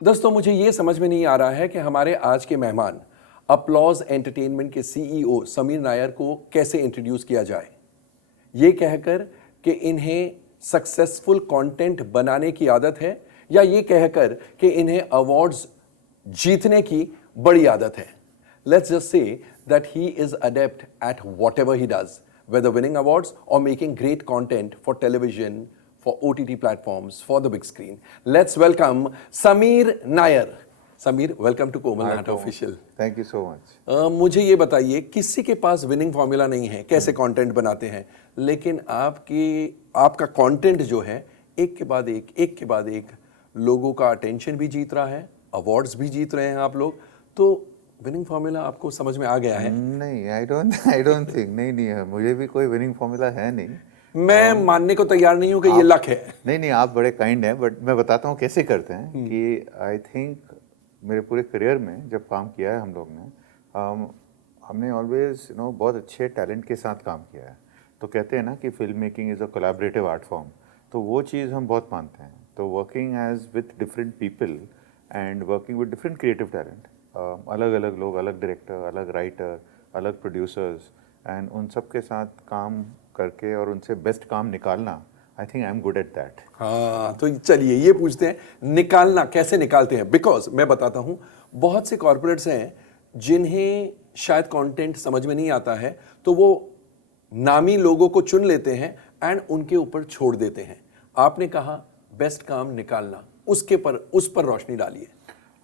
दोस्तों, मुझे ये समझ में नहीं आ रहा है कि हमारे आज के मेहमान अपलॉज एंटरटेनमेंट के सीईओ समीर नायर को कैसे इंट्रोड्यूस किया जाए। ये कहकर कि इन्हें सक्सेसफुल कंटेंट बनाने की आदत है, या ये कहकर कि इन्हें अवार्ड्स जीतने की बड़ी आदत है। Let's just say that he is adept at whatever he does, whether winning awards or making great content for television, for OTT platforms, for the big screen. Let's welcome Sameer Nair. Sameer, welcome to Komal Nahata Official. Thank you so much. मुझे ये बताइए, किसी के पास winning formula नहीं है कैसे content बनाते हैं, लेकिन आपका कंटेंट जो है एक के बाद एक के बाद एक लोगों का अटेंशन भी जीत रहा है, अवार्ड्स भी जीत रहे हैं आप लोग। तो विनिंग फॉर्मूला आपको समझ में आ गया है? नहीं, आई डोंट थिंक, नहीं है, मुझे भी कोई विनिंग फॉर्मूला है नहीं। मैं मानने को तैयार नहीं हूं कि ये लक है। नहीं, आप बड़े काइंड हैं, बट मैं बताता हूँ कैसे करते हैं। कि आई थिंक मेरे पूरे करियर में जब काम किया है हम लोग ने, हमने ऑलवेज बहुत अच्छे टैलेंट के साथ काम किया है। तो कहते हैं ना कि film making is a collaborative art form, तो वो चीज़ हम बहुत मानते हैं। तो working as with different people and working with different creative talent, अलग अलग लोग, अलग डायरेक्टर, अलग राइटर, अलग प्रोड्यूसर्स, एंड उन सब के साथ काम करके और उनसे बेस्ट काम निकालना, I think I am good at that. हाँ, तो चलिए ये पूछते हैं, निकालना कैसे निकालते हैं। बिकॉज मैं बताता हूं, बहुत से कॉर्पोरेट्स हैं जिन्हें शायद कंटेंट समझ में नहीं आता है, तो वो नामी लोगों को चुन लेते हैं एंड उनके ऊपर छोड़ देते हैं। आपने कहा बेस्ट काम निकालना, उस पर रोशनी डालिए।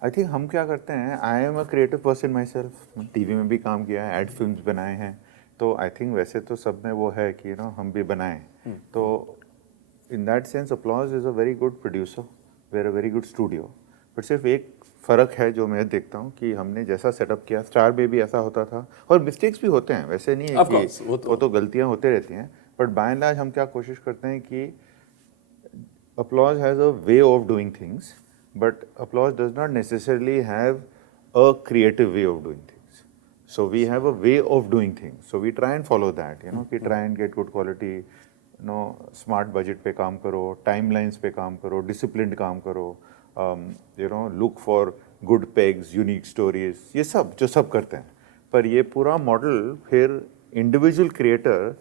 आई थिंक हम क्या करते हैं, I am a creative person my self, TV में भी काम किया है, एड फिल्म्स बनाए हैं, तो आई थिंक वैसे तो सब में वो है कि हम भी बनाएं। तो in that sense Applause is a very good producer, we are a very good studio. But सिर्फ एक फ़र्क है जो मैं देखता हूँ कि हमने जैसा सेटअप किया, स्टार में भी ऐसा होता था, और मिस्टेक्स भी होते हैं, वैसे नहीं है Of कि course, वो तो गलतियाँ होते रहती हैं। बट बाय एंड लार्ज हम क्या कोशिश करते हैं कि applause has a way of doing things, but applause does not necessarily have a creative way of doing things. So we have a way of doing things. So we try and follow that, कि try and get good quality, smart budget पे काम करो, timelines पे काम करो, disciplined काम करो, look for good pegs, unique stories, ये सब जो सब करते हैं। पर ये पूरा मॉडल फिर इंडिविजुअल क्रिएटर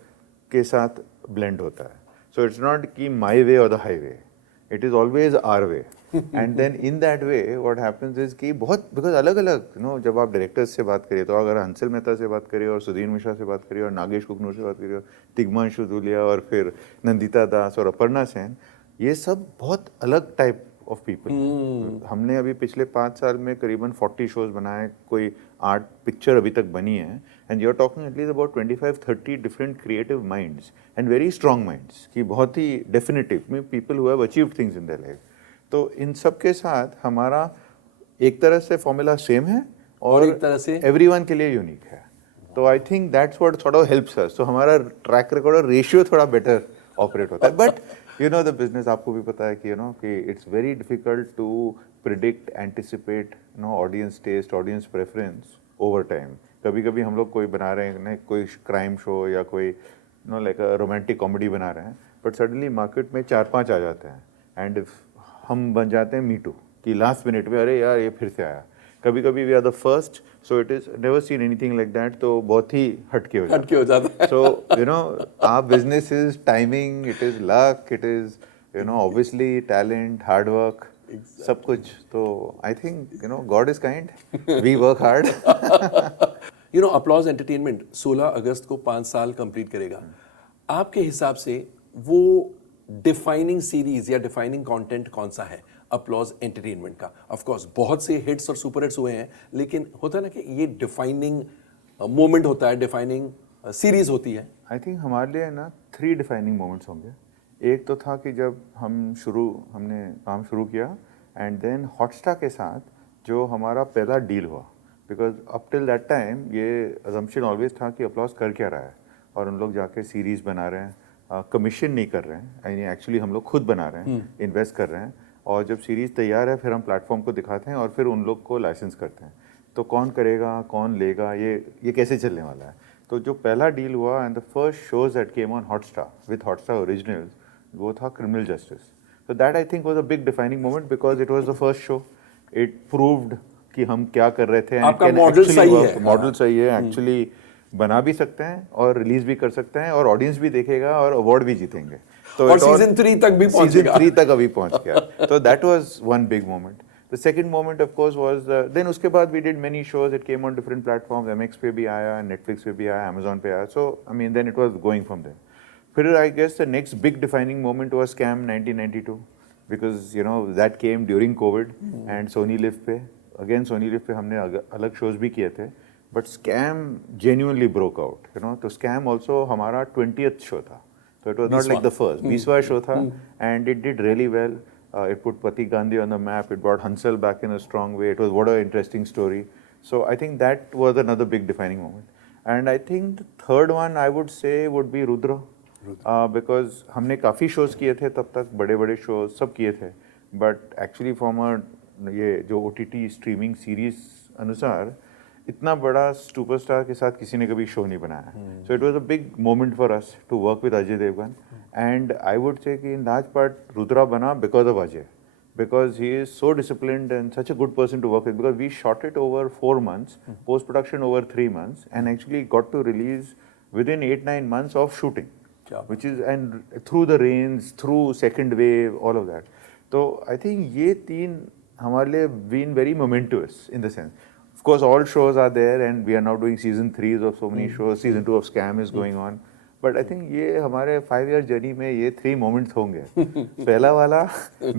के साथ ब्लेंड होता है। So it's not कि my way or the highway. It is always our way. And then in that way, what happens is कि बहुत, because अलग अलग जब आप डायरेक्टर्स से बात करिए, तो अगर हंसल मेहता से बात करिए और सुधीर मिश्रा से बात करिए और नागेश कुकनूर से बात करिए और तिग्मांशु धूलिया और फिर नंदिता दास और अपर्णा सेन, ये सब बहुत अलग टाइप ऑफ पीपल। हमने अभी पिछले 5 साल में करीबन 40 शोज बनाए, कोई 8 पिक्चर अभी तक बनी है, and you are talking at least about 25-30 different creative minds and very strong minds, कि बहुत ही डेफिनेटिव में people who have achieved things in their life. तो इन सब के साथ हमारा एक तरह से फॉर्मूला सेम है और एक तरह से एवरीवन के लिए यूनिक है। तो I think that's what sort of helps us. तो हमारा ट्रैक रिकॉर्ड और रेशियो थोड़ा बेटर ऑपरेट होता है। बट द बिजनेस आपको भी पता है कि कि it's very difficult to predict, anticipate audience taste, audience preference over time. कभी कभी हम लोग कोई बना रहे हैं, कोई क्राइम शो या कोई लाइक रोमांटिक कॉमेडी बना रहे हैं, बट सडनली मार्केट में 4-5 आ जाते हैं, एंड हम बन जाते हैं मी टू, कि लास्ट मिनट में अरे यार ये फिर से आया। कभी कभी we are the first, so it is never seen anything like that, तो बहुत ही हटके हो जाता है। So our business is timing, it is luck, it is obviously talent, hard work, सब कुछ। तो I think God is kind, we work hard. Applause entertainment 16 अगस्त को 5 साल कंप्लीट करेगा। आपके हिसाब से वो डिफाइनिंग सीरीज या डिफाइनिंग कंटेंट कौन सा है अपलॉज एंटरटेनमेंट का? ऑफ कोर्स बहुत से हिट्स और सुपर हिट्स हुए हैं, लेकिन होता है ना कि ये डिफाइनिंग मोमेंट होता है, डिफाइनिंग सीरीज होती है। आई थिंक हमारे लिए ना 3 डिफाइनिंग मोमेंट्स होंगे। एक तो था कि जब हमने काम शुरू किया, एंड देन हॉटस्टार के साथ जो हमारा पहला डील हुआ, because up till that time ये अजम्पशन ऑलवेज था कि अपलॉज कर क्या रहा है, और उन लोग जाके सीरीज़ बना रहे हैं, कमीशन नहीं कर रहे हैं, यानी एक्चुअली हम लोग खुद बना रहे हैं, इन्वेस्ट कर रहे हैं, और जब सीरीज़ तैयार है फिर हम प्लेटफॉर्म को दिखाते हैं और फिर उन लोग को लाइसेंस करते हैं। तो कौन करेगा, कौन लेगा, ये कैसे चलने वाला है। तो जो पहला डील हुआ, and the first shows that came on Hotstar with Hotstar originals, वो था criminal justice. So that I think was a big defining moment because it was the first show, it proved कि हम क्या कर रहे थे, आपका मॉडल सही है, मॉडल सही है, एक्चुअली बना भी सकते हैं और रिलीज भी कर सकते हैं और ऑडियंस भी देखेगा और अवार्ड भी जीतेंगे। तो और सीजन 3 तक भी पहुंचेगा। सीजन 3 तक अभी पहुंच गया। तो that was one big moment. The second moment, of course, was then उसके बाद we did many shows. It came on different platforms. MX पे भी आया, Netflix पे भी आया, Amazon पे आया. So I mean, then it was going from there. फिर I guess the next big defining moment was Scam 1992 because you know that came during COVID and Sony Live पे again Sony Live पे हमने अलग shows भी किए थे. But Scam genuinely broke out. You know, तो Scam also हमारा 20th show था. So it was not like the first. 20वां show था and it did really well. It put Pratik Gandhi on the map. It brought Hansel back in a strong way. It was what an interesting story. So I think that was another big defining moment. And I think the third one I would say would be Rudra. Because हमने काफ़ी shows किए थे तब तक, बड़े-बड़े shows सब किए थे. But actually from a ये जो OTT streaming series अनुसार इतना बड़ा सुपरस्टार के साथ किसी ने कभी शो नहीं बनाया. So it was a big moment for us to work with Ajay Devgn and I would say कि इन लार्ज पार्ट रुद्रा बना because of Ajay, because he is so disciplined and such a good person to work with, because we shot it over 4 months, post production over 3 months, and actually got to release within 8-9 months of shooting, which is and through the rains, through second wave, all of that. So I think ये तीन हमारे लिए been very momentous in the sense. Of course, all shows are there, and we are now doing season 3s of so many shows. Season 2 of Scam is going on. But I think ये हमारे 5-year journey में ये 3 moments होंगे. पहला वाला,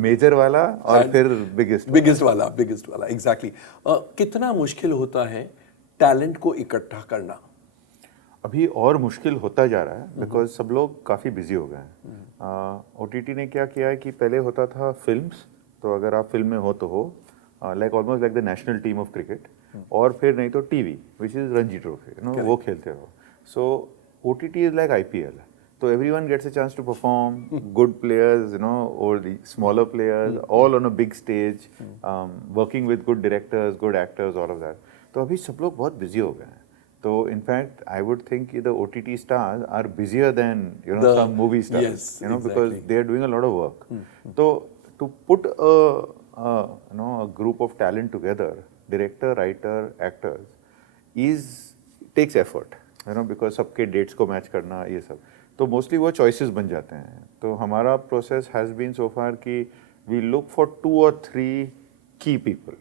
major वाला और फिर बिगेस्ट वाला एग्जैक्टली. कितना मुश्किल होता है टैलेंट को इकट्ठा करना? अभी और मुश्किल होता जा रहा है बिकॉज सब लोग काफ़ी बिजी हो गए हैं. OTT ने क्या किया है कि पहले होता था फिल्म्स, तो अगर आप फिल्म में हो तो हो, like almost like the national team of cricket, और फिर नहीं तो TV which is Ranji trophy, you know, वो खेलते हो. सो OTT is like IPL. So everyone gets a chance to perform. Good players, you know, or the smaller players, all on a big stage, working with good directors, good actors, all of that. तो अभी सब लोग बहुत busy हो गए हैं. तो in fact, I would think the OTT stars are busier than some movie stars. Yes, because they are doing a lot of work. So to put a group of talent together, director, writer, actors, takes effort. Because सबके dates को match करना, ये सब, तो mostly वो choices बन जाते हैं. तो हमारा प्रोसेस हैज़ बीन सो फार कि वी लुक फॉर 2 or 3 की पीपल,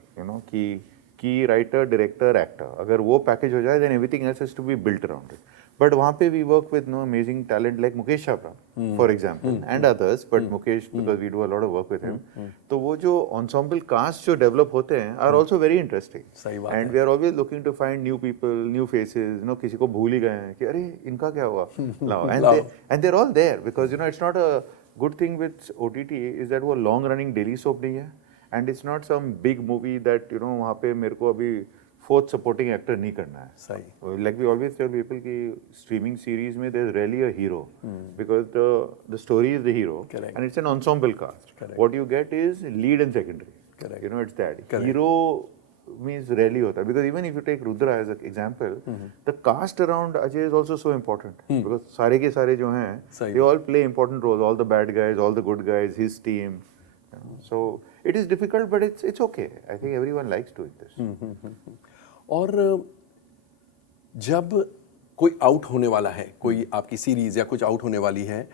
की राइटर, डायरेक्टर, एक्टर. अगर वो पैकेज हो जाए then everything else has to be built around it. But वहाँ पे we work with amazing talent like Mukesh Chhabra for example and others, but Mukesh because we do a lot of work with him. तो वो जो ensemble cast जो develop होते हैं are also very interesting, and we are always looking to find new people, new faces. किसी को भूल ही गए हैं कि अरे इनका क्या हुआ, लाओ, and they are all there because it's not a good thing with OTT is that वो लॉन्ग रनिंग डेली सोप नहीं है, and it's not some big movie that वहाँ पे मेरे को अभी 4th सपोर्टिंग एक्टर नहीं करना है. सही, like we always tell people कि स्ट्रीमिंग सीरीज में there is really a hero because the story is the hero and it's an ensemble cast. What you get is lead and secondary. It's that hero means rarely hota, because even if you take Rudra as an example, the cast around Ajay is also so important, because सारे के सारे जो हैं, they all play important roles, all the bad guys, all the good guys, his team. So it is difficult, but it's okay. I think everyone likes doing this. और जब कोई out होने वाला है, कोई आपकी सीरीज या कुछ आउट होने वाली है,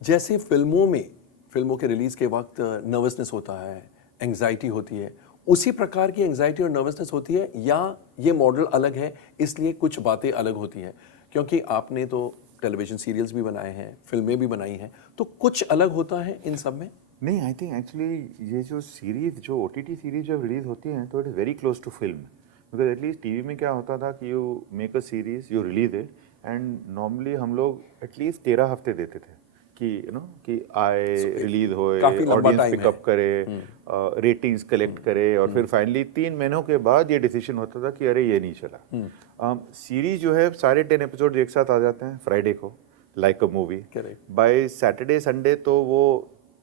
जैसे फिल्मों के रिलीज के वक्त नर्वसनेस होता है, एंग्जाइटी होती है, उसी प्रकार की एंग्जाइटी और नर्वसनेस होती है, या ये मॉडल अलग है इसलिए कुछ बातें अलग होती हैं? क्योंकि आपने तो टेलीविजन सीरियल्स भी बनाए हैं, फिल्में भी बनाई हैं, तो कुछ अलग होता है इन सब में? नहीं, आई थिंक एक्चुअली ये जो सीरीज, जो OTT सीरीज जब रिलीज होती हैं तो it is very close to film. Because at least TV में क्या होता था कि you make a series, you release it, and normally हम लोग एटलीस्ट 13 हफ्ते देते थे कि कि आए, रिलीज होए, ऑडियंस पिकअप करे, रेटिंग्स कलेक्ट करे, और फिर फाइनली 3 महीनों के बाद ये डिसीजन होता था कि अरे ये नहीं चला. सीरीज जो है सारे 10 एपिसोड एक साथ आ जाते हैं फ्राइडे को, like a movie. By Saturday Sunday तो वो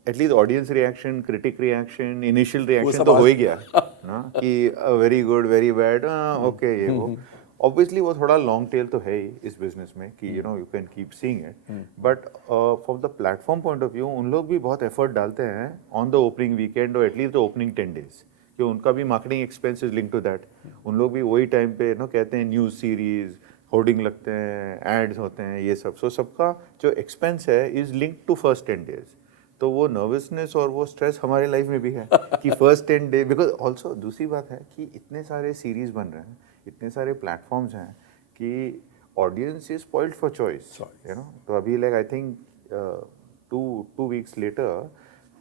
at least audience reaction, critic reaction, initial reaction तो हो ही गया ना, कि very good, very bad, okay, ये वो. ऑब्वियसली वो थोड़ा लॉन्ग टेल तो है ही इस बिजनेस में कि you can keep seeing it, but from the platform point of view उन लोग भी बहुत एफर्ट डालते हैं ऑन द ओपनिंग वीकेंड और एटलीस्ट द ओपनिंग 10 days कि उनका भी marketing expense is link to that. उन लोग भी वही टाइम पे कहते हैं न्यूज़ सीरीज, होर्डिंग लगते हैं, एड्स होते हैं, ये सब। सो सबका जो एक्सपेंस है is link to first 10 days. तो वो नर्वसनेस और वो स्ट्रेस हमारे लाइफ में भी है कि फर्स्ट 10 डे, बिकॉज ऑल्सो दूसरी बात है कि इतने सारे सीरीज बन रहे हैं, इतने सारे प्लेटफॉर्म्स हैं कि audience is spoiled for choice, तो अभी like I think 2 weeks later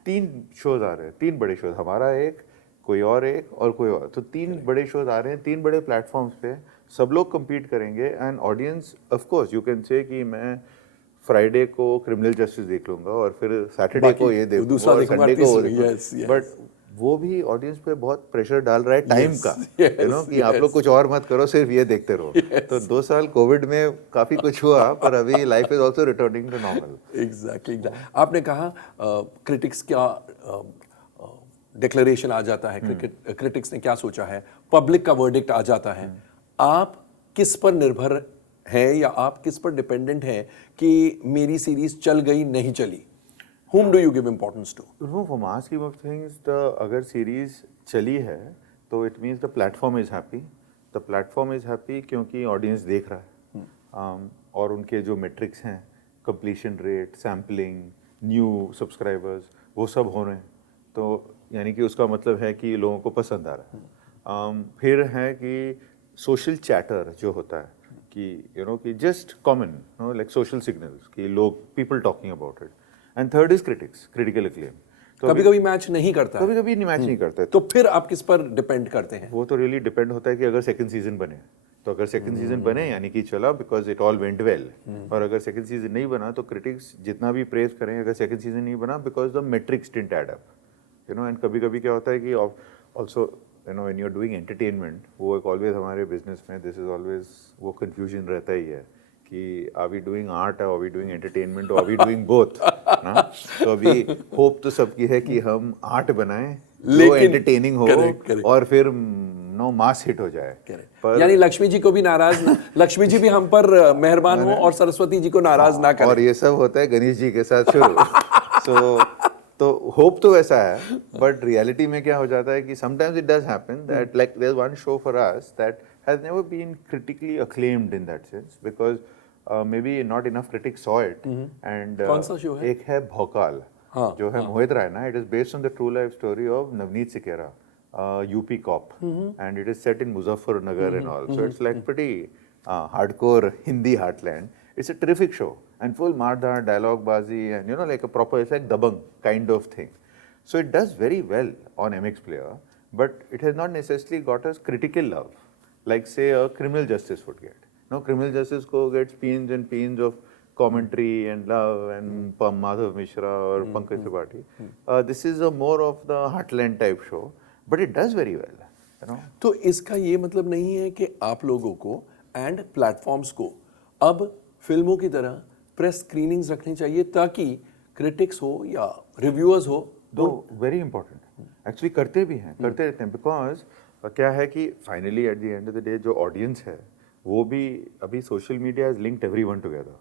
3 shows आ रहे हैं, 3 बड़े शोज, हमारा एक, कोई और एक और कोई और, तो 3 बड़े शोज आ रहे हैं 3 बड़े प्लेटफॉर्म्स पे। सब लोग compete करेंगे and audience of course you can say कि मैं फ्राइडे को क्रिमिनल जस्टिस देख लूंगा और फिर सैटरडे को ये देखूंगा और संडे को वो देखूंगा, बट वो भी ऑडियंस पे बहुत प्रेशर डाल रहा है टाइम का, कि आप लोग कुछ और मत करो, सिर्फ ये देखते रहो। तो 2 साल कोविड में काफी कुछ हुआ, पर अभी life is also returning to normal. Exactly. आपने कहा क्रिटिक्स क्या डिक्लेरेशन आ जाता है, क्रिटिक्स ने क्या सोचा है, पब्लिक का वर्डिक्ट आ जाता है, आप किस पर निर्भर है या आप किस पर डिपेंडेंट है कि मेरी सीरीज चल गई नहीं चली? Whom do you give importance to? From our scheme of things, अगर सीरीज चली है तो it means the platform is happy. The platform is happy क्योंकि ऑडियंस देख रहा है, और उनके जो मेट्रिक्स हैं, completion rate, sampling, new subscribers, वो सब हो रहे हैं, तो यानी कि उसका मतलब है कि लोगों को पसंद आ रहा है। फिर है कि सोशल चैटर जो होता है कि कि just common like social signals कि लोग, people talking about it. And third is critics, critical acclaim. तो कभी-कभी मैच नहीं करता, कभी-कभी मैच नहीं करता है, तो फिर आप किस पर डिपेंड करते हैं? वो तो रियली डिपेंड होता है कि अगर सेकंड सीजन बने, तो अगर सेकंड सीजन बने यानी कि चला because it all went well, और अगर सेकंड सीजन नहीं बना तो क्रिटिक्स जितना भी प्रेज करें, अगर सेकंड सीजन नहीं बना because the metrics didn't add up, and कभी-कभी क्या होता है कि also when you are doing entertainment, वो एक ऑलवेज हमारे बिजनेस में दिस इज ऑलवेज वो कंफ्यूजन रहता ही है कि are we doing art, are we doing entertainment, are we doing both ना। तो अभी होप तो सबकी है कि हम आर्ट बनाएं जो एंटरटेनिंग हो, और फिर नो मास हिट हो जाए। पर यानी लक्ष्मी जी को भी नाराज लक्ष्मी जी भी हम पर मेहरबान हो और सरस्वती जी को नाराज ना करें। और ये सब होता है गणेश जी के साथ शुरू। तो होप तो वैसा है, बट रियलिटी में क्या हो जाता है कि sometimes it does happen that like there is one show for us that has never been critically acclaimed in that sense, because maybe not enough critics saw it, and कौन सा show है? एक है भोकाल, जो है मोहित राय ना, it is based on the true life story of Navneet Sikera, UP cop, and it is set in Muzaffarnagar and all, so it's like pretty hardcore Hindi heartland. It's a terrific show and full mardar, dialogue bazi, and like a proper, it's like Dabang kind of thing. So it does very well on MX Player, but it has not necessarily got us critical love like say a Criminal Justice would get. Now, Criminal Justice को gets peens and peens of commentary and love and Madhav Mishra or Pankaj Tripathi. This is a more of the heartland type show, but it does very well. तो इसका ये मतलब नहीं है कि आप लोगों को एंड प्लेटफॉर्म्स को अब फिल्मों की तरह प्रेस स्क्रीनिंग्स रखनी चाहिए ताकि क्रिटिक्स हो या रिव्यूअर्स हो, दो वेरी इंपॉर्टेंट एक्चुअली करते भी हैं, करते रहते हैं, बिकॉज क्या है कि finally at the end of the day जो ऑडियंस है वो भी अभी social media is linked everyone together.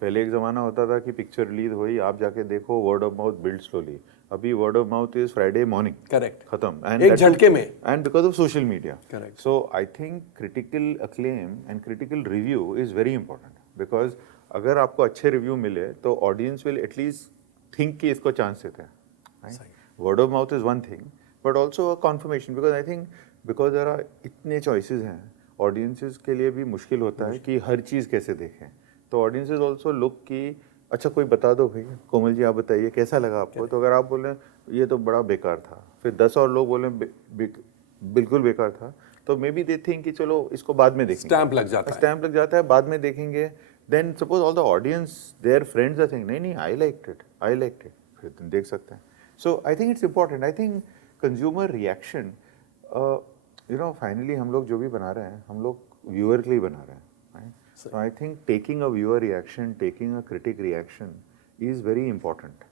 पहले एक ज़माना होता था कि पिक्चर रिलीज हुई, आप जाके देखो, word of mouth build slowly. अभी word of mouth is Friday morning, correct, खत्म, एंड एक झटके में, and because of social media. Correct. So I think critical acclaim and critical review is very important, because अगर आपको अच्छे review मिले तो ऑडियंस विल एटलीस्ट थिंक कि इसको चांस देते हैं। Word of mouth is one thing, but also a confirmation, because I think because there are इतने चॉइसेस हैं, ऑडियंसेस के लिए भी मुश्किल होता है कि हर चीज़ कैसे देखें। तो ऑडियंसेस ऑल्सो लुक कि अच्छा कोई बता दो भाई, कोमल जी आप बताइए कैसा लगा आपको। तो अगर आप बोलें ये तो बड़ा बेकार था, फिर 10 और लोग बोलें बिल्कुल बेकार था, तो मे बी दे थिंक कि चलो इसको बाद में देखेंगे, स्टैम्प लग जाता है, बाद में देखेंगे। Then suppose all the audience their friends are saying नहीं आई लाइक्ड इट, फिर तुम देख सकते हैं। So I think it's important, I think consumer reaction, finally हम लोग जो भी बना रहे हैं हम लोग व्यूअर के लिए बना रहे हैं, right? So I think taking a viewer reaction, taking a critic reaction is very important.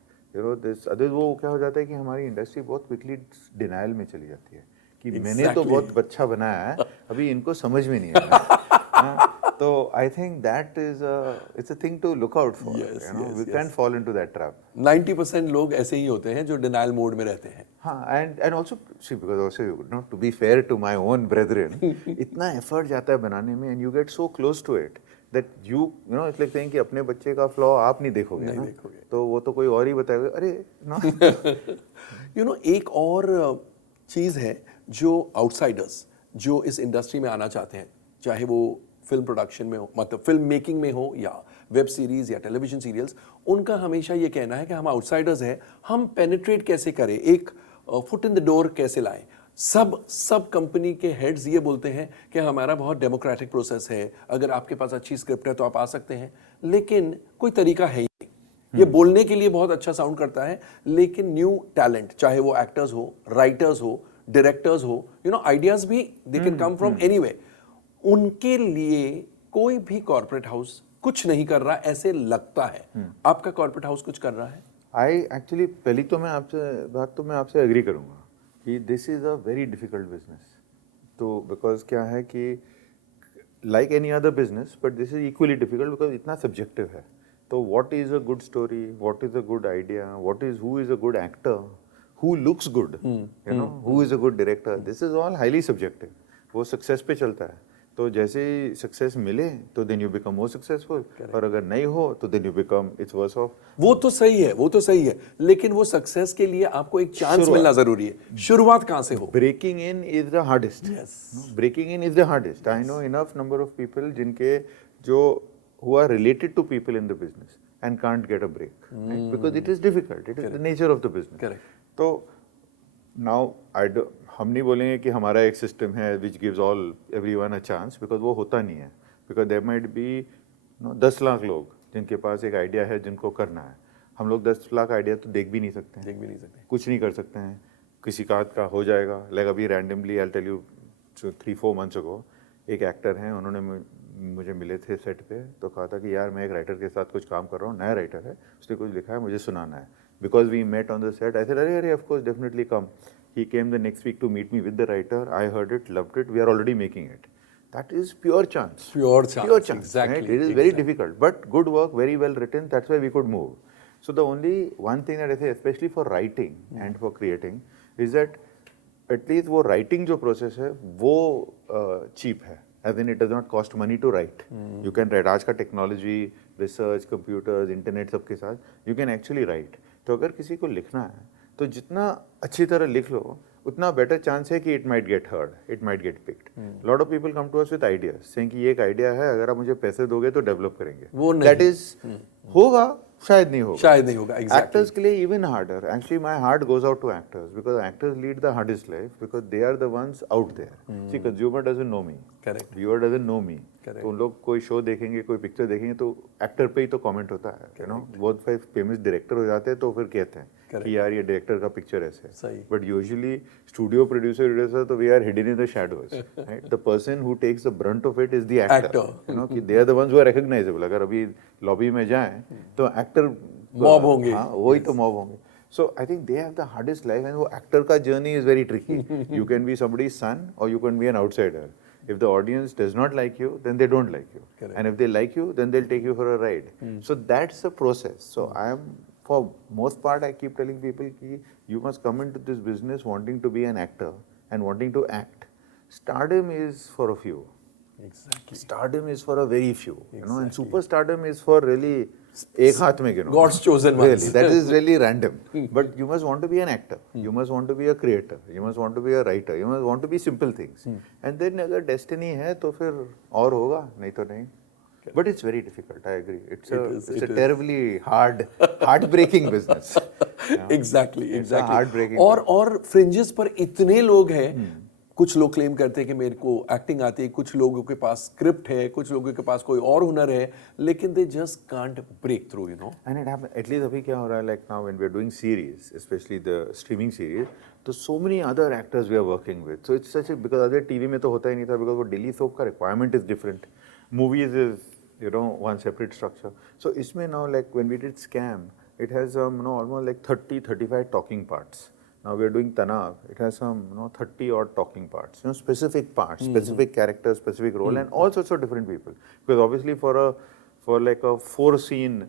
This other वो क्या हो जाता है कि हमारी इंडस्ट्री बहुत क्विकली डिनायल में चली जाती है कि मैंने तो बहुत अच्छा बनाया है, अभी इनको समझ में नहीं आया। So I think that is it's a thing to look out for. Yes, You know, yes, we yes. can't fall into that trap. 90% लोग ऐसे ही होते हैं जो डिनाइल मोड में रहते हैं. हाँ, and also see, because also, you know, to be fair to my own brethren, इतना effort जाता है बनाने में, and you get so close to it that you know, it's like saying कि अपने बच्चे का flaw आप नहीं देखोगे नहीं ना, देखोगे. तो वो तो कोई और ही बताएगा, अरे ना. यू नो एक और चीज़ है जो आउटसाइडर्स जो इस इंडस्ट्री में आना चाहते हैं, चाहे वो फिल्म प्रोडक्शन में हो, मतलब फिल्म मेकिंग में हो या वेब सीरीज या टेलीविजन सीरियल्स, उनका हमेशा ये कहना है कि हम आउटसाइडर्स हैं, हम पेनिट्रेट कैसे करें, एक फुट इन द डोर कैसे लाएं. सब कंपनी के हेड्स ये बोलते हैं कि हमारा बहुत डेमोक्रेटिक प्रोसेस है, अगर आपके पास अच्छी स्क्रिप्ट है तो आप आ सकते हैं, लेकिन कोई तरीका है ही नहीं. ये बोलने के लिए बहुत अच्छा साउंड करता है, लेकिन न्यू टैलेंट, चाहे वो एक्टर्स हो, राइटर्स हो, डायरेक्टर्स हो, यू नो आइडियाज भी they can come from anyway, उनके लिए कोई भी कॉर्पोरेट हाउस कुछ नहीं कर रहा ऐसे लगता है. आपका कॉर्पोरेट हाउस कुछ कर रहा है? आई एक्चुअली पहली तो मैं आपसे एग्री करूंगा कि this is a very difficult business. तो बिकॉज क्या है कि like any other business, but this is equally difficult because इतना सब्जेक्टिव है. तो what is a good story, what is a good idea, who is a good actor, who looks good, you know, who is a good director, this is all highly subjective. वो success पे चलता है. तो जैसे ही success मिले तो then you become more successful, और अगर नहीं हो तो then you become it's worse off. वो तो सही है, लेकिन वो सक्सेस के लिए आपको एक चांस मिलना जरूरी है. शुरुआत कहां से हो? Breaking in is the hardest. Breaking in is the hardest. I know enough number of people जिनके जो who are related to people in the business and can't get a break, right? Because it is difficult. It is the nature of the business. Correct. तो now हम नहीं बोलेंगे कि हमारा एक system है which gives all everyone a chance, because वो होता नहीं है. Because there might be 10 lakh लोग जिनके पास एक आइडिया है जिनको करना है. हम लोग 10 लाख आइडिया तो देख भी नहीं सकते हैं, कुछ नहीं कर सकते हैं. किसी का हो जाएगा. लाइक अभी randomly I tell you 3-4 months ago एक एक्टर हैं, उन्होंने मुझे मिले थे सेट पे, तो कहा था कि यार मैं एक राइटर के साथ कुछ काम कर रहा हूँ, नया राइटर है, उसने कुछ लिखा है, मुझे सुनाना है. Because we met on the set, I said अरे of course definitely come. He came the next week to meet me with the writer. I heard it, loved it, we are already making it. That is pure chance. Pure chance. Exactly. Right? It is very difficult, but good work, very well written. That's why we could move. So the only one thing that I say, especially for writing and for creating, is that at least वो writing जो process है वो cheap है. As in it does not cost money to write. You can write. आज का technology, research, computers, internet सबके साथ you can actually write. तो अगर किसी को लिखना है तो जितना अच्छी तरह लिख लो उतना बेटर चांस है कि it might get heard, it might get picked. Lot of people come to us with ideas saying कि ये एक आइडिया है, अगर आप मुझे पैसे दोगे तो डेवलप करेंगे. वो नहीं. दैट इज होगा, शायद नहीं होगा. Exactly. एक्टर्स के लिए even harder. Actually my heart goes out to actors because actors lead the hardest life because they are the ones out there. See consumer doesn't know me, Correct. Viewer doesn't know me. तो उन लोग कोई show देखेंगे, कोई picture देखेंगे तो actor पे ही तो कमेंट होता है, यू नो. बहुत फेमस डायरेक्टर हो जाते हैं तो फिर कहते हैं कि यार ये डायरेक्टर का पिक्चर ऐसे है. बट यूजुअली स्टूडियो प्रोड्यूसर तो we are hidden in the shadows, right. The person who takes the brunt of it is the actor, you know, कि they are the ones who are recognizable. अगर अभी lobby में जाएं तो actor mob होंगे. हाँ, वही तो मॉब होंगे. So I think they have the hardest life, and वो actor का journey is very tricky. You can be somebody's son or you can be an outsider. If the audience does not like you, then they don't like you. Correct. And if they like you, then they'll take you for a ride. So that's the process. So I am, for most part, I keep telling people कि you must come into this business wanting to be an actor and wanting to act. Stardom is for a few. Exactly. Stardom is for a very few. You know, and superstardom is for really एक हाथ में गिनो. God's chosen ones. Really, that is really random. But you must want to be an actor. You must want to be a creator. You must want to be a writer. You must want to be simple things. And then अगर destiny है तो फिर और होगा, नहीं तो नहीं. But it's very difficult. I agree. It's a terribly heartbreaking business. Exactly. heartbreaking. और फ्रिंजेस पर इतने लोग हैं. कुछ लोग क्लेम करते हैं कि मेरे को एक्टिंग आती है, कुछ लोगों के पास स्क्रिप्ट है, कुछ लोगों के पास कोई और हुनर है, लेकिन they just can't break through, you know. And it happen at least अभी क्या हो रहा है, like now when we are doing series, specially the streaming series, तो so many other actors we are working with. So it's such, because other TV में तो होता ही नहीं था, बिकॉज वो डेली सोप का requirement is different. Movies is, you know, one separate structure. So इसमें now, like when we did Scam, it has almost like 30-35 talking parts. Now we are doing Tanav. It has some 30 odd talking parts, specific parts, specific characters, specific role, and all sorts of different people. Because obviously for like a 4 scene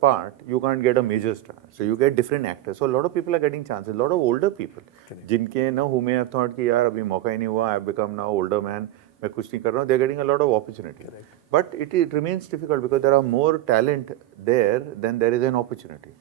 part, you can't get a major star. So you get different actors. So a lot of people are getting chances. A lot of older people, जिनके who may have thought कि यार अभी मौका ही नहीं हुआ, I've become now older man, मैं कुछ नहीं कर रहा हूँ. They're getting a lot of opportunity. But it remains difficult because there are more talent there than there is an opportunity.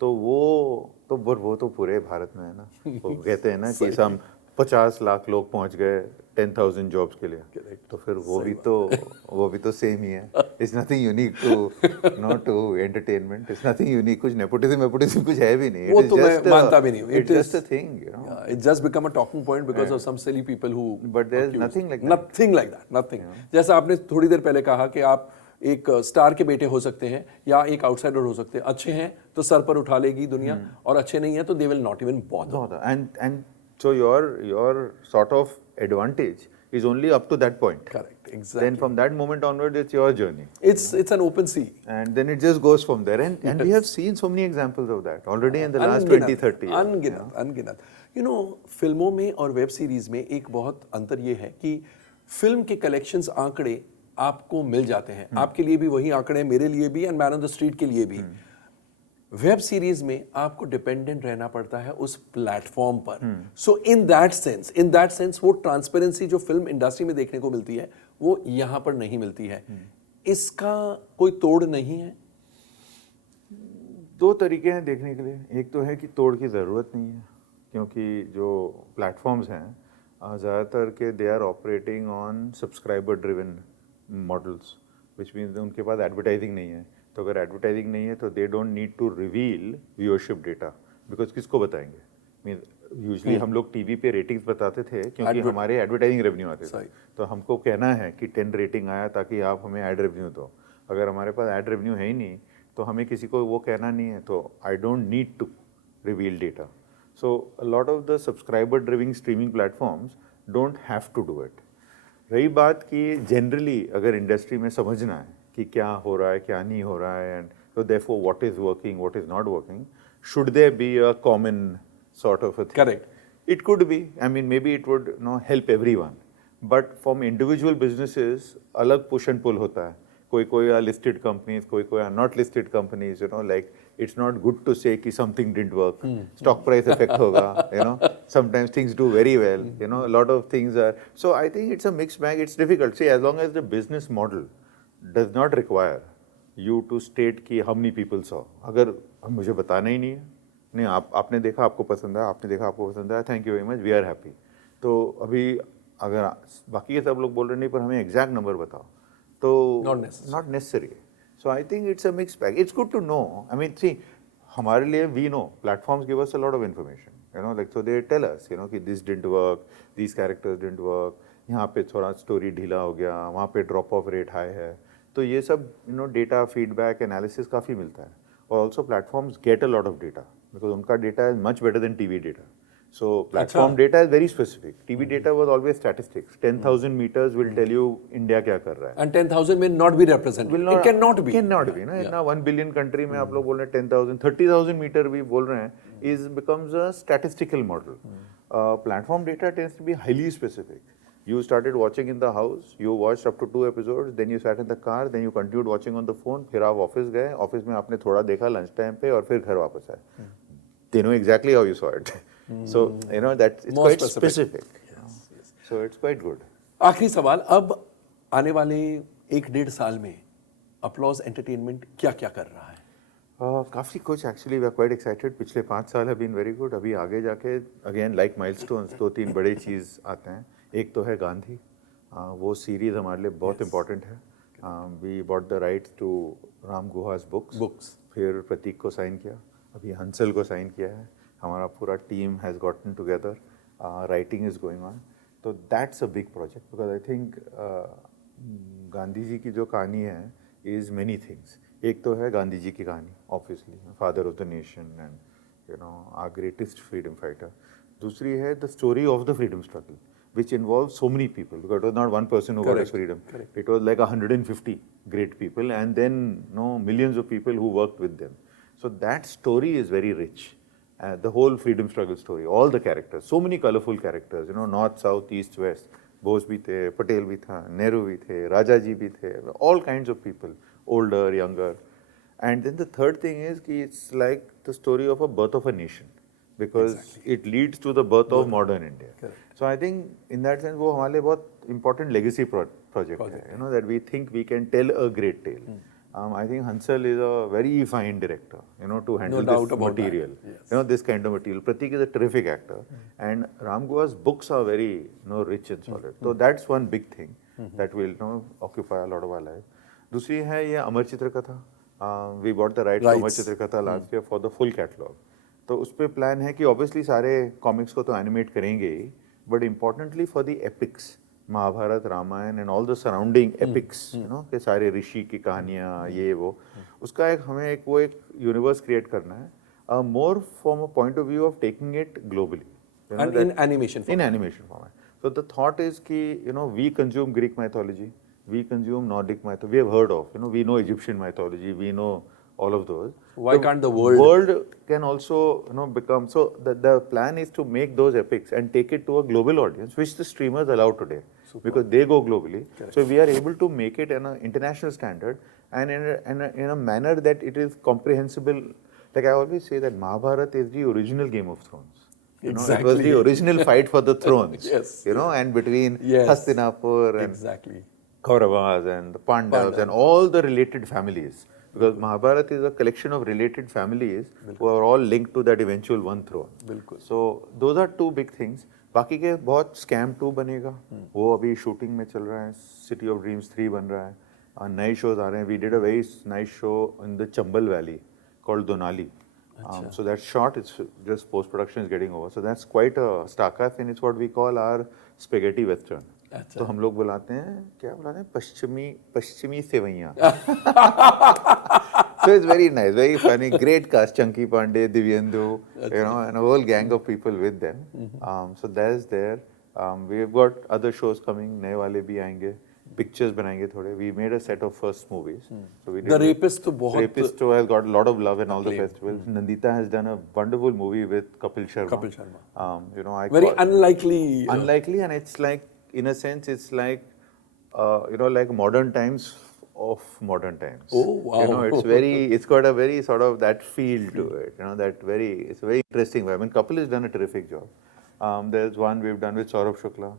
तो वो तो पूरे भारत में है ना. वो कहते हैं ना कि some 50 लाख लोग पहुंच गए 10,000 जॉब्स के लिए. तो फिर वो भी तो सेम ही है. It's nothing unique to entertainment. It's nothing unique. कुछ nepotism कुछ है भी नहीं. वो तो मैं मानता भी नहीं हूँ. It's just a thing, It's just become a talking point because of some silly people who. But there's nothing like that. Nothing like that. Nothing. जैसा आपने थोड़ी देर पहले कहा कि आप एक स्टार के बेटे हो सकते हैं या एक आउटसाइडर हो सकते हैं. अच्छे हैं तो सर पर उठा लेगी दुनिया, और अच्छे नहीं है तो they will not even bother. And so your sort of advantage is only up to that point. Correct, exactly. Then from that moment onward, it's your journey. It's an open sea. And then it just goes from there. And we have seen so many examples of that already in the last 20-30 years. अनगिनत. फिल्मों में और web series में एक बहुत अंतर ये है कि फिल्म के कलेक्शंस आंकड़े आपको मिल जाते हैं. आपके लिए भी वही आंकड़े, मेरे लिए भी, and man on the street के लिए भी. वेब सीरीज में आपको डिपेंडेंट रहना पड़ता है उस प्लेटफॉर्म पर. सो इन दैट सेंस वो ट्रांसपेरेंसी जो फिल्म इंडस्ट्री में देखने को मिलती है वो यहाँ पर नहीं मिलती है. इसका कोई तोड़ नहीं है. 2 तरीके हैं देखने के लिए. एक तो है कि तोड़ की ज़रूरत नहीं है, क्योंकि जो प्लेटफॉर्म्स हैं ज़्यादातर के they are operating on subscriber driven models, which means उनके पास एडवर्टाइजिंग नहीं है. तो अगर एडवर्टाइजिंग नहीं है तो they don't need to reveal viewership data, because किसको बताएंगे. मीन यूजुअली हम लोग टीवी पे रेटिंग्स बताते थे क्योंकि हमारे एडवर्टाइजिंग रेवेन्यू आते थे. तो हमको कहना है कि 10 रेटिंग आया ताकि आप हमें एड रेवेन्यू दो. अगर हमारे पास एड रेवेन्यू है ही नहीं तो हमें किसी को वो कहना नहीं है. तो I don't need to reveal data. So a lot of the subscriber driving streaming platforms don't have to do it. रही बात कि जनरली अगर इंडस्ट्री में समझना है कि क्या हो रहा है, क्या नहीं हो रहा है, and so therefore what is working, what is not working, should there be a common sort of a thing? Correct. It could be. I mean, maybe it would help everyone. But from individual businesses, अलग push and pull होता है. कोई are listed companies, कोई are not listed companies. Like it's not good to say कि something didn't work. Stock price effect होगा. Sometimes things do very well. A lot of things are. So I think it's a mixed bag. It's difficult. See, as long as the business model does not require you to state कि how many people saw. अगर मुझे बताना ही नहीं है, नहीं आपने देखा आपको पसंद आया, आपने देखा आपको पसंद आया, thank you very much, we are happy. तो अभी अगर बाकी के सब लोग बोल रहे नहीं पर हमें एग्जैक्ट नंबर बताओ, तो not necessary. So I think it's a mix bag. It's good to know. I mean see, हमारे लिए we know platforms give us a lot of information. like so they tell us कि this didn't work, these characters didn't work, यहाँ पे थोड़ा story ढीला हो गया, वहाँ पे ड्रॉप ऑफ रेट हाई है. तो ये सब डेटा फीडबैक एनालिसिस काफ़ी मिलता है. और also platforms get a lot of data because उनका data is much better than TV data. So platform data is very specific. TV data was always statistics. 10,000 meters will tell you India क्या कर रहा है. And 10,000 में not be represented. It can not be ना. इतना 1 billion country में आप लोग बोल रहे हैं 10,000, 30,000 मीटर भी बोल रहे हैं, is becomes a statistical model. Platform data tends to be highly specific. You started watching in the house, you watched up to 2 episodes, then you sat in the car, then you continued watching on the phone, फिर आप office गए, office में आपने थोड़ा देखा lunch time पे और फिर घर वापस आए. They know exactly how you saw it. So that it's quite specific. So it's quite good. आखिरी सवाल, अब आने वाले 1-1.5 साल में अपलॉज एंटरटेनमेंट क्या क्या कर रहा है? काफ़ी कुछ actually. We are quite excited. पिछले 5 साल हैव बीन वेरी गुड. अभी आगे जाके अगेन लाइक माइलस्टोन्स 2-3 बड़े चीज़ आते हैं. एक तो है गांधी. वो सीरीज़ हमारे लिए बहुत इम्पॉर्टेंट है. We bought the rights to Ram Guha's books. फिर प्रतीक को साइन किया, अभी हंसल को साइन किया है. हमारा पूरा team has gotten together. Writing is going on. तो that's a big project because I think Gandhi ji की जो कहानी है इज़ मेनी थिंग्स. एक तो है गांधी जी की कहानी, obviously father of the nation and our greatest freedom fighter. दूसरी है the story of the freedom struggle which involves so many people, because it was not one person who got his freedom. It was like 150 great people and then millions of people who worked with them. So that story is very rich. the whole freedom struggle story, all the characters, so many colorful characters, you know, north, south, east, west. Bose bhi the, Patel bhi tha, Nehru bhi the, Rajaji bhi the, all kinds of people, older, younger. And then the third thing is ki it's like the story of a birth of a nation, because it leads to the birth of modern India. Correct. So I think in that sense, वो हमारे लिए बहुत important legacy project है, you know, that we think we can tell a great tale. I think Hansal is a very fine director, you know, to handle doubt this about that. material, Yes. you know, this kind of material. Pratik is a terrific actor, and Ram Goa's books are very, you know, rich and solid. So that's one big thing that will, you know, occupy a lot of our life. दूसरी है ये अमर चित्र कथा. We bought the rights to अमर चित्र कथा last year for the full catalog. तो उस पे प्लान है कि obviously सारे comics को तो animate करेंगे ही, but importantly for the epics, Mahabharat, Ramayan and all the surrounding epics, you know, के सारे ऋषि की कहानियाँ ये वो, उसका एक हमें एक वो एक universe create करना है, more from a point of view of taking it globally. You know, And in animation format. In animation format. So the thought is कि, you know, we consume Greek mythology, we consume Nordic mythology, we have heard of, you know, we know Egyptian mythology, we know all of those. Why can't the world? World can also, you know, become, so the plan is to make those epics and take it to a global audience, which the streamers allow today, because they go globally. Correct. So we are able to make it in an international standard and in a manner that it is comprehensible. Like I always say that Mahabharata is the original Game of Thrones. You know, it was Exactly. the original fight for the thrones. Yes. You know, and between Yes. Hastinapur and Exactly. Kauravas and the Pandavas and all the related families. Because Mahabharata is a collection of related families who are all linked to that eventual one throne. बिल्कुल. So those are two big things. बाकी के बहुत Scam 2 बनेगा, वो अभी shooting में चल रहा है, City of Dreams 3 बन रहा है, नए shows आ रहे हैं. We did a very nice show in the Chambal Valley called Donali. So that shot, it's just post-production is getting over. So that's quite a starcraft, and it's what we call our spaghetti western. अच्छा. तो हम लोग बुलाते हैं, क्या बुलाते हैं, पश्चिमी सेवैयाँ. So it's very nice, very funny, great cast, Chunky Pandey, Divyendu, you know, and a whole gang of people with them. So that's there. We've got other shows coming, नए वाले भी आएंगे, pictures बनाएंगे थोड़े. We made a set of first movies. So we did The Rapist तो बहुत Rapist has got a lot of love in all the festivals. Nandita has done a wonderful movie with Kapil Sharma. Kapil Sharma. You know, I very call- unlikely. unlikely, and it's like, in a sense, it's like, you know, like modern times of modern times. Oh, wow. You know, it's got a very sort of that feel to it, you know, it's a very interesting way. I mean, Kapil has done a terrific job. There's one we've done with Saurabh Shukla.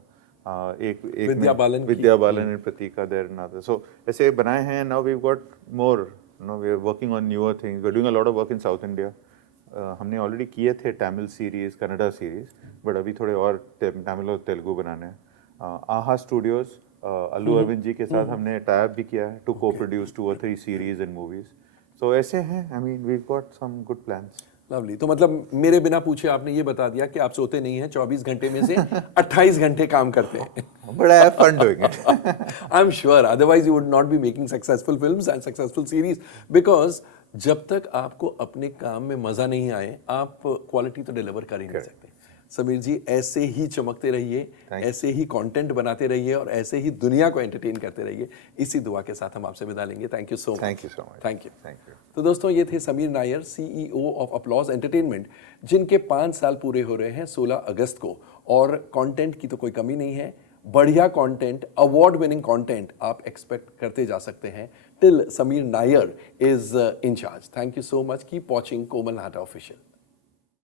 Vidya Balan and Pratika there, another. So, ऐसे बनाए हैं, now we've got more, you know, we're working on newer things. We're doing a lot of work in South India. हमने already किए थे Tamil series, Kannada series, but अभी थोड़े और Tamil और Telugu बनाने हैं. Aha Studios, अल्लू अरविंद जी के साथ हमने tie-up भी किया है to co-produce 2 or 3 series and movies. So ऐसे हैं, I mean, we've got some good plans. Lovely. तो मतलब मेरे बिना पूछे आपने ये बता दिया कि आप सोते नहीं हैं, 24 घंटे में से 28 घंटे काम करते हैं. But I have fun doing it. I'm sure, otherwise you would not be making successful films and successful series, because जब तक आपको अपने काम में मजा नहीं आए, आप क्वालिटी तो डिलीवर कर ही नहीं सकते. समीर जी, ऐसे ही चमकते रहिए, ऐसे ही कंटेंट बनाते रहिए और ऐसे ही दुनिया को एंटरटेन करते रहिए. इसी दुआ के साथ हम आपसे विदा लेंगे. Thank you so much. Thank you so much. Thank you. Thank you. तो दोस्तों, ये थे Sameer Nair, CEO of applause entertainment, जिनके 5 साल पूरे हो रहे हैं 16 अगस्त को. और कंटेंट की तो कोई कमी नहीं है. बढ़िया कंटेंट, अवार्ड विनिंग कंटेंट आप एक्सपेक्ट करते जा सकते हैं till Sameer Nair is in charge. Thank you so much. Keep watching Komal Nahta official.